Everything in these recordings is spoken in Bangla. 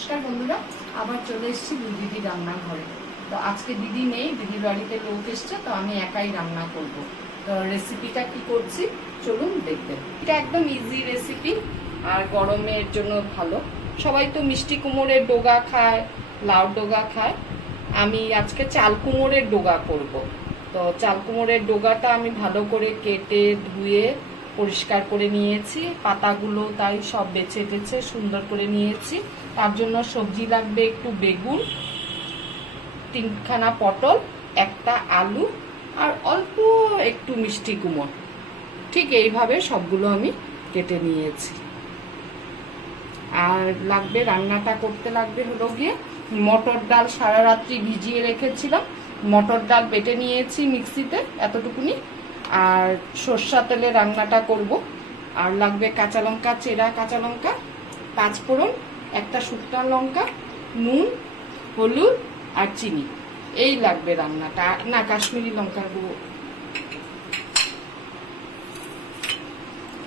নমস্কার বন্ধুরা, আবার চলে এসেছি দুই দিদি রান্নাঘরে তো আজকে দিদি নেই দিদির বাড়িতে লোক এসছে, তো আমি একাই রান্না করব। তো রেসিপিটা কি করছি? চলুন দেখবেন এটা একদম ইজি রেসিপি আর গরমের জন্য ভালো। সবাই তো মিষ্টি কুমড়ের ডোগা খায়, লাউ ডোগা খায়। আমি আজকে চাল কুমড়ের ডোগা করব। তো চাল কুমড়ের ডোগাটা আমি ভালো করে কেটে ধুয়ে পরিষ্কার করে নিয়েছি, পাতাগুলো তাই সব বেছে টেছে সুন্দর করে নিয়েছি। তার জন্য সবজি লাগবে একটু বেগুন, তিনখানা পটল, একটা আলু আর অল্প একটু মিষ্টি কুমড়। ঠিক এইভাবে সবগুলো আমি কেটে নিয়েছি। আর লাগবে রান্নাটা করতে লাগবে হলো গিয়ে মটর ডাল সারা রাত্রি ভিজিয়ে রেখেছিলাম। মটর ডাল বেটে নিয়েছি মিক্সিতে, এতটুকুনি আর সর্ষা তেলে রান্নাটা করব। আর লাগবে কাঁচা লঙ্কা, চেরা কাঁচা লঙ্কা পাঁচফোড়ন একটা শুকনো লঙ্কা, নুন, হলুদ আর চিনি। এই লাগবে রান্নাটা। না, কাশ্মীরি লঙ্কার গুঁড়ো।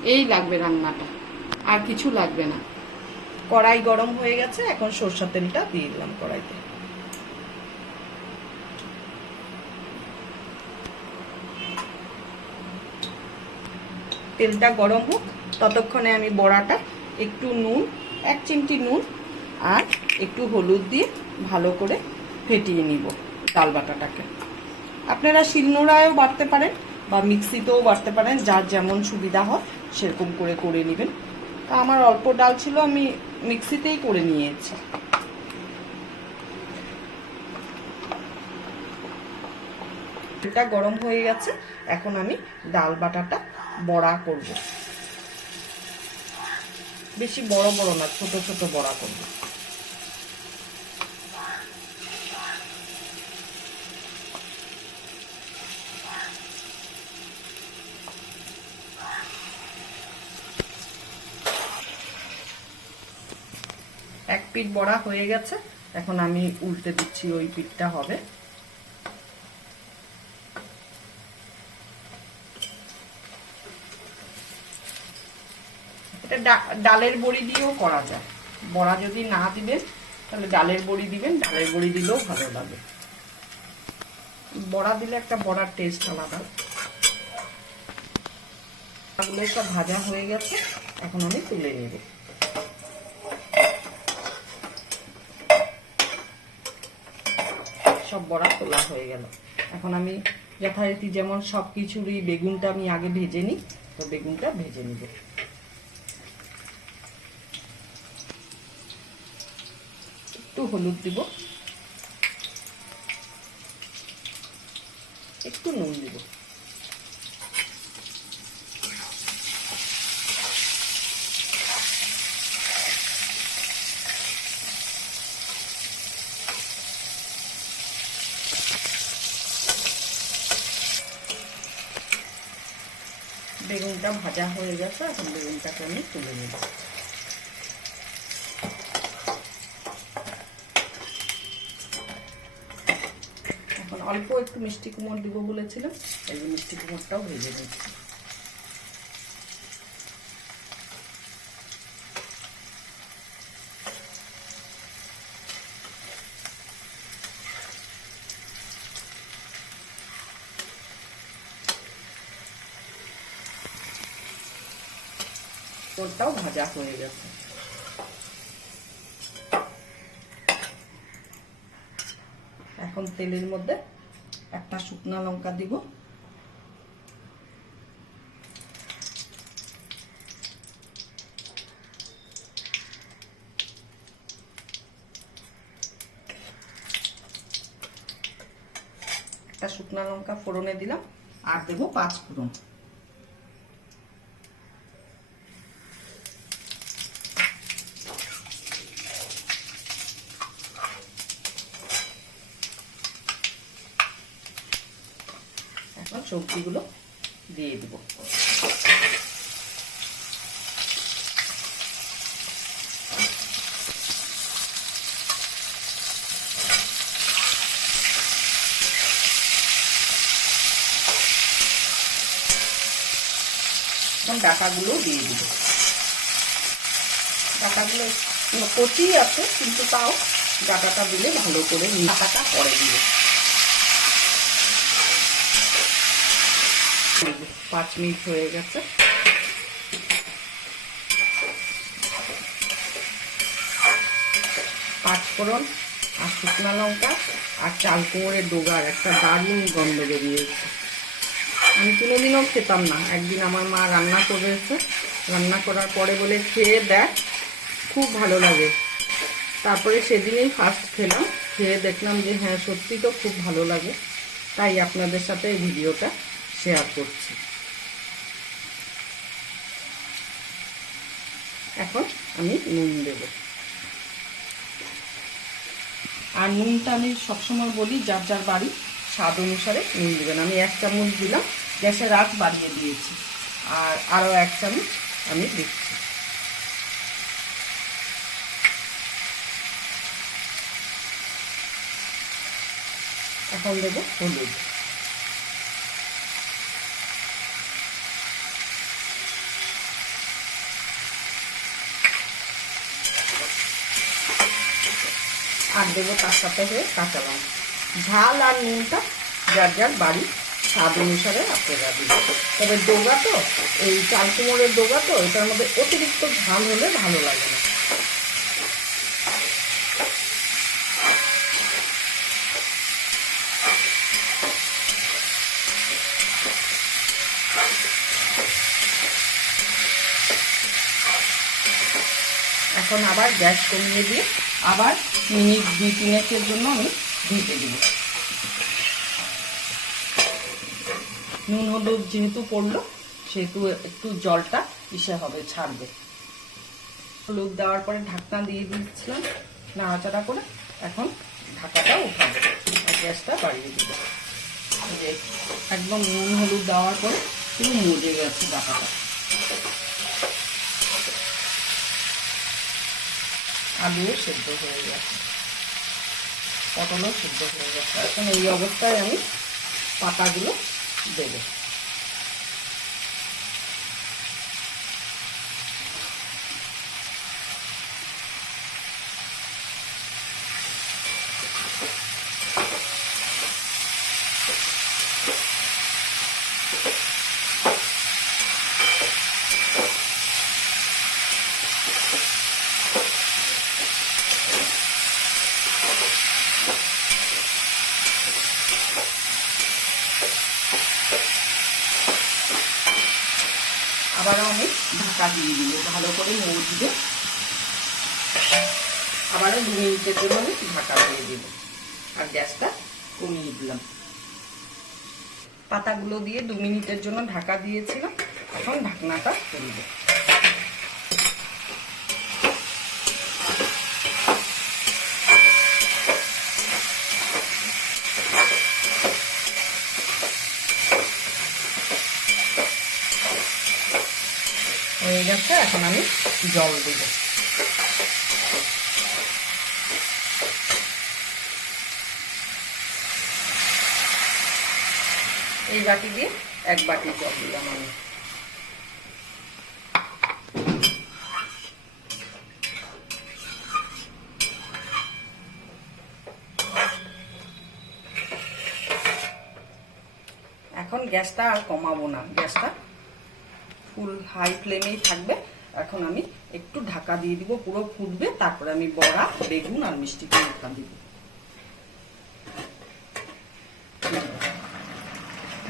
এই লাগবে রান্নাটা। আর কিছু লাগবে না। কড়াই গরম হয়ে গেছে, এখন সর্ষা তেলটা দিয়ে দিলাম কড়াইতে। তেলটা গরম হোক, ততক্ষণে আমি বড়াটা, একটু নুন, এক চিমটি নুন আর একটু হলুদ দিয়ে ভালো করে ফেটিয়ে নিব ডাল বাটাটাকে। আপনারা শিলনোড়ায়ও বাটতে পারেন বা মিক্সিতেও বাটতে পারেন, যার যেমন সুবিধা হয় সেরকম করে করে নেবেন। তা আমার অল্প ডাল ছিল, আমি মিক্সিতেই করে নিয়েছি। এটা গরম হয়ে গেছে, এখন আমি ডাল বাটাটা বড়া করব। বেশি বড় বড় না, ছোট ছোট বড়া করব। এক পিঠ বড়া হয়ে গেছে, এখন আমি উল্টে দিচ্ছি ওই পিঠটা হবে এটা ডালের বড়ি দিয়েও করা যায়। বড়া যদি না দিবেন, তাহলে ডালের বড়ি দিবেন, ডালের বড়ি দিলেও ভালো লাগে। বড়া দিলে একটা বড়ার টেস্ট আলাদা। এগুলো সব ভাজা হয়ে গেছে, এখন আমি তুলে নেব। সব বড়া তোলা হয়ে গেল। এখন আমি যথারীতি যেমন সব কিছুরই বেগুনটা আমি আগে ভেজে নিই, তো বেগুনটা ভেজে নিব। একটু হলুদ দিব। একটু নুন দিব। বেগুনটা ভাজা হয়ে গেছে, এখন বেগুনটাকে আমি তুলে নেব এখন অল্প একটু মিষ্টি কুমড় দিব বলেছিলাম, এই যে মিষ্টি কুমড়টাও ভেজে নিচ্ছি। তোরটাও ভাজা হয়ে গেছে। এখন তেলের মধ্যে একটা শুকনো লঙ্কা দিব। একটা শুকনো লঙ্কা ফোড়নে দিলাম আর দেবো পাঁচ ফোড়ন এখন সবজিগুলো দিয়ে দিব। ডাটাগুলো দিয়ে দিব। ডাটাগুলো কচি আছে, কিন্তু তাও ডাটাটা দিলে ভালো করে ডাটাটা পরে দিবে পাঁচ মিনিট হয়ে গেছে। পাঁচফোড়ন আর শুকনো লঙ্কা, আর চাল কুমড়ের ডোগার একটা দারুণ গন্ধ বেরিয়েছে। আমি কোনোদিনও খেতাম না। একদিন আমার মা রান্না করেছে। রান্না করার পরে বলে, খেয়ে দেখ, খুব ভালো লাগে। তারপরে সেদিনেই ফার্স্ট খেলাম। খেয়ে দেখলাম যে হ্যাঁ সত্যি তো খুব ভালো লাগে। তাই আপনাদের সাথে এই ভিডিওটা শেয়ার করছি। এখন আমি নুন দেব। আর নুনটা আমি সবসময় বলি, যার যার বাড়ি, স্বাদ অনুসারে নুন দেবেন। আমি এক চামচ দিলাম, গ্যাসের রাত বাড়িয়ে দিয়েছি। আর আরও এক চামচ আমি দিচ্ছি। এখন দেবো হলুদ। আর দেবো তার সাথে হয়ে কাঁচা লঙ্কা। ঝাল আর নুনটা যার যার বাড়ি, স্বাদ অনুসারে আপনারা দিবেন। তবে ডোগা তো, এই চাল কুমড়ের ডোগা তো, এটার মধ্যে অতিরিক্ত ঝাল হলে ভালো লাগে না। এখন আবার গ্যাস কমিয়ে দিয়ে আবার মিনিট দুই তিনেকের জন্য আমি দিতে দিব। নুন হলুদ যেহেতু পড়ল, সেহেতু একটু জলটা ইসে হবে, ছাড়বে। হলুদ দেওয়ার পরে ঢাকনা দিয়ে দিচ্ছিলাম নাড়াচাড়া করে এখন ঢাকাটা উঠাবো আর গ্যাসটা বাড়িয়ে দিব। একদম নুন হলুদ দেওয়ার পরে পুরো মজে গেছে ঢাকাটা। আলুও সেদ্ধ হয়ে গেছে। পটলও সেদ্ধ হয়ে গেছে। এখন এই অবস্থায় আমি পাতাগুলো দেবো আবারও আমি ঢাকা দিয়ে দিব, ভালো করে মজবে আবারও দু মিনিটের জন্য আমি, ঢাকা দিয়ে দিব। আর গ্যাসটা কমিয়ে দিলাম। পাতাগুলো দিয়ে দু মিনিটের জন্য ঢাকা দিয়েছিলাম, এখন ঢাকনাটা তুলব হয়ে গেছে এখন আমি জল দেব। এই বাটি দিয়ে এক বাটি জল দিলাম আমি। এখন গ্যাসটা আর কমাবো না। গ্যাসটা ফুল হাই ফ্লেমেই থাকবে। এখন আমি একটু ঢাকা দিয়ে দিব, পুরো ফুটবে। তারপরে আমি বড়া, বেগুন আর মিষ্টি ঢাকা দিব।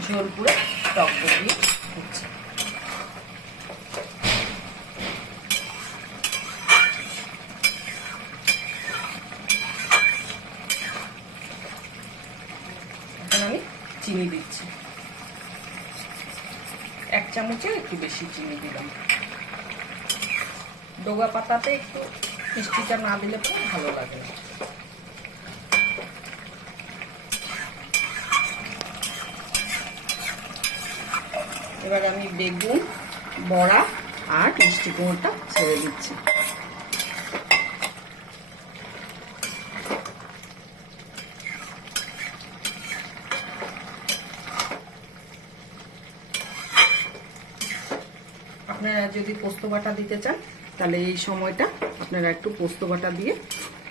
ঝোল পুরো টক দিয়ে ফুটছে এখন আমি চিনি দিচ্ছি চামচে একটু বেশি চিনি দিলাম। ডোগা পাতাতে একটু মিষ্টিটা না দিলে খুব ভালো লাগে। এবার আমি বেগুন, বড়া আর মিষ্টি কুমড়টা ছেড়ে দিচ্ছি আপনারা যদি পোস্ত বাটা দিতে চান, তাহলে এই সময়টা আপনারা একটু পোস্ত বাটা দিয়ে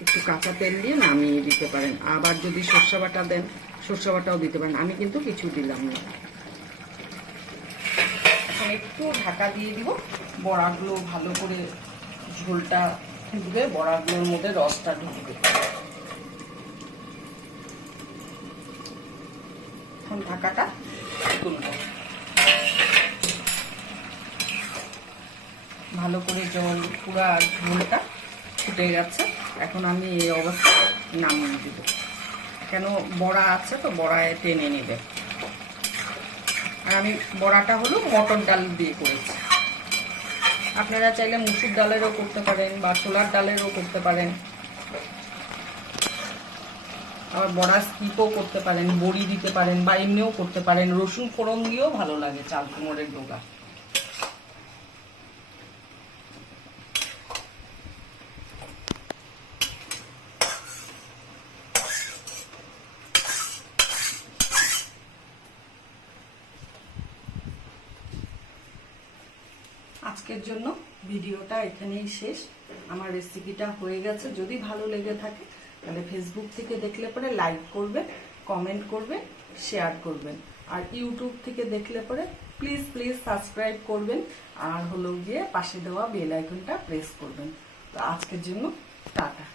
একটু কাঁচা তেল দিয়ে নামিয়ে দিতে পারেন। আবার যদি সর্ষে বাটা দেন, সর্ষে বাটাও দিতে পারেন। আমি কিন্তু কিছু দিলাম না। একটু ঢাকা দিয়ে দিব। বড়াগুলো ভালো করে ঝোলটা ঢুকবে বড়াগুলোর মধ্যে রসটা ঢুকবে। এখন ঢাকাটা তুলব ভালো করে জল, পুরা ঝোলটা ফুটে গেছে। এখন আমি এই অবস্থায় নামিয়ে দিব। কেন বড়া আছে তো, বড়ায় টেনে নেবে। আর আমি বড়াটা হলো মটর ডাল দিয়ে করেছি। আপনারা চাইলে মুসুর ডালেরও করতে পারেন বা ছোলার ডালেরও করতে পারেন। আবার বড়া স্কিপও করতে পারেন, বড়ি দিতে পারেন বা এমনিও করতে পারেন। রসুন ফোড়ন দিয়েও ভালো লাগে, চাল কুমড়ের ডোগা আজকের জন্য ভিডিওটা এখানেই শেষ। আমার রেসিপিটা হয়ে গেছে। যদি ভালো লেগে থাকে, তাহলে ফেসবুক থেকে দেখলে পরে লাইক করবে কমেন্ট করবে শেয়ার করবেন। আর ইউটিউব থেকে দেখলে পরে প্লিজ প্লিজ সাবস্ক্রাইব করবেন। আর হলো গিয়ে পাশে দেওয়া বেল আইকনটা প্রেস করবেন। তো আজকের জন্য টাটা।